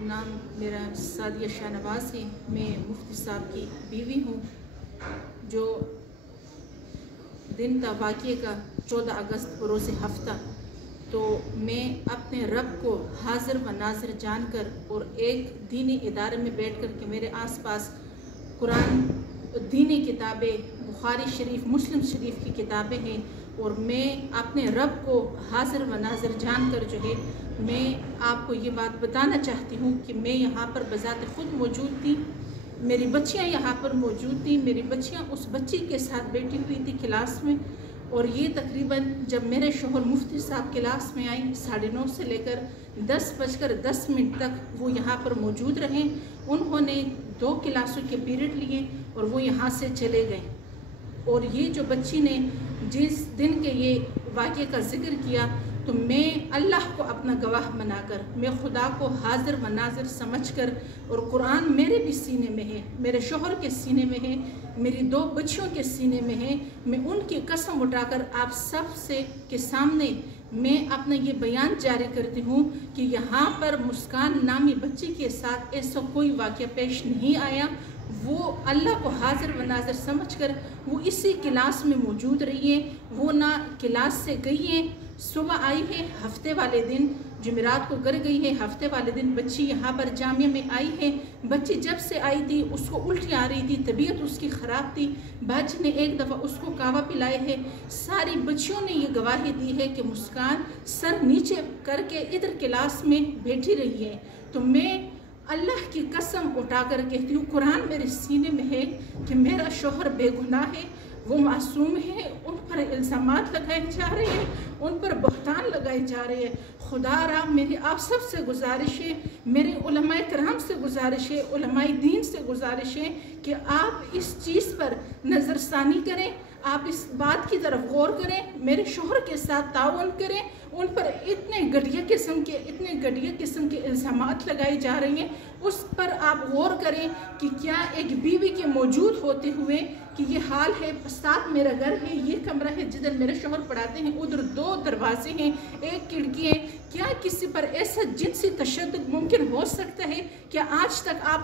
नाम मेरा सादिया शाहनवाज है। मैं मुफ्ती साहब की बीवी हूँ। जो दिन था वाक़ये का 14 अगस्त रोज़ हफ्ता, तो मैं अपने रब को हाज़िर व नाज़िर जानकर और एक दीनी इदारे में बैठ कर के मेरे आसपास कुरान, दीनी किताबें, बुखारी शरीफ, मुस्लिम शरीफ की किताबें हैं, और मैं अपने रब को हाज़िर व नाज़िर जानकर जो है मैं आपको ये बात बताना चाहती हूँ कि मैं यहाँ पर बज़ात ख़ुद मौजूद थी। मेरी बच्चियाँ यहाँ पर मौजूद थी। मेरी बच्चियाँ उस बच्ची के साथ बैठी हुई थी क्लास में, और ये तकरीबन जब मेरे शोहर मुफ्ती साहब क्लास में आई 9:30 से लेकर 10:10 तक वो यहाँ पर मौजूद रहे। उन्होंने 2 क्लासों के पीरियड लिए और वो यहाँ से चले गए। और ये जो बच्ची ने जिस दिन के ये वाक़ये का ज़िक्र किया, तो मैं अल्लाह को अपना गवाह बनाकर, मैं खुदा को हाज़िर व नाज़िर समझकर, और कुरान मेरे भी सीने में है, मेरे शोहर के सीने में है, मेरी 2 बच्चियों के सीने में है, मैं उनकी कसम उठाकर आप सब से के सामने मैं अपना ये बयान जारी करती हूँ कि यहाँ पर मुस्कान नामी बच्ची के साथ ऐसा कोई वाक़या पेश नहीं आया। वो अल्लाह को हाज़िर व नाज़िर समझकर वो इसी क्लास में मौजूद रही है। वो ना क्लास से गई है, सुबह आई है, हफ्ते वाले दिन जुमेरात को घर गई है, हफ्ते वाले दिन बच्ची यहाँ पर जामिया में आई है। बच्ची जब से आई थी उसको उल्टी आ रही थी, तबीयत उसकी ख़राब थी। बाजी ने एक दफ़ा उसको कावा पिलाए है। सारी बच्चियों ने ये गवाही दी है कि मुस्कान सर नीचे करके इधर क्लास में बैठी रही है। तो मैं अल्लाह की कसम उठाकर कहती हूँ, कुरान मेरे सीने में है कि मेरा शोहर बेगुनाह है, वो मासूम है। उन पर इल्ज़ामात लगाए जा रहे हैं, उन पर बहतान लगाए जा रहे हैं। खुदा रा मेरी आप सब से गुजारिश है, मेरे उलमाए कराम से गुजारिश है, उलमाए दीन से गुजारिश है कि आप इस चीज़ पर नज़रसानी करें, आप इस बात की तरफ गौर करें, मेरे शोहर के साथ ताउन करें। उन पर इतने घटिया किस्म के इल्ज़ामात लगाए जा रहे हैं, उस पर आप गौर करें कि क्या एक बीवी के मौजूद होते हुए कि ये हाल है। साथ मेरा घर है, ये कमरा है जिधर मेरे शोहर पढ़ाते हैं, उधर 2 दरवाजे हैं, 1 खिड़की है। क्या किसी पर ऐसा जिनसी तशद्दुद मुमकिन हो सकता है? क्या आज तक आप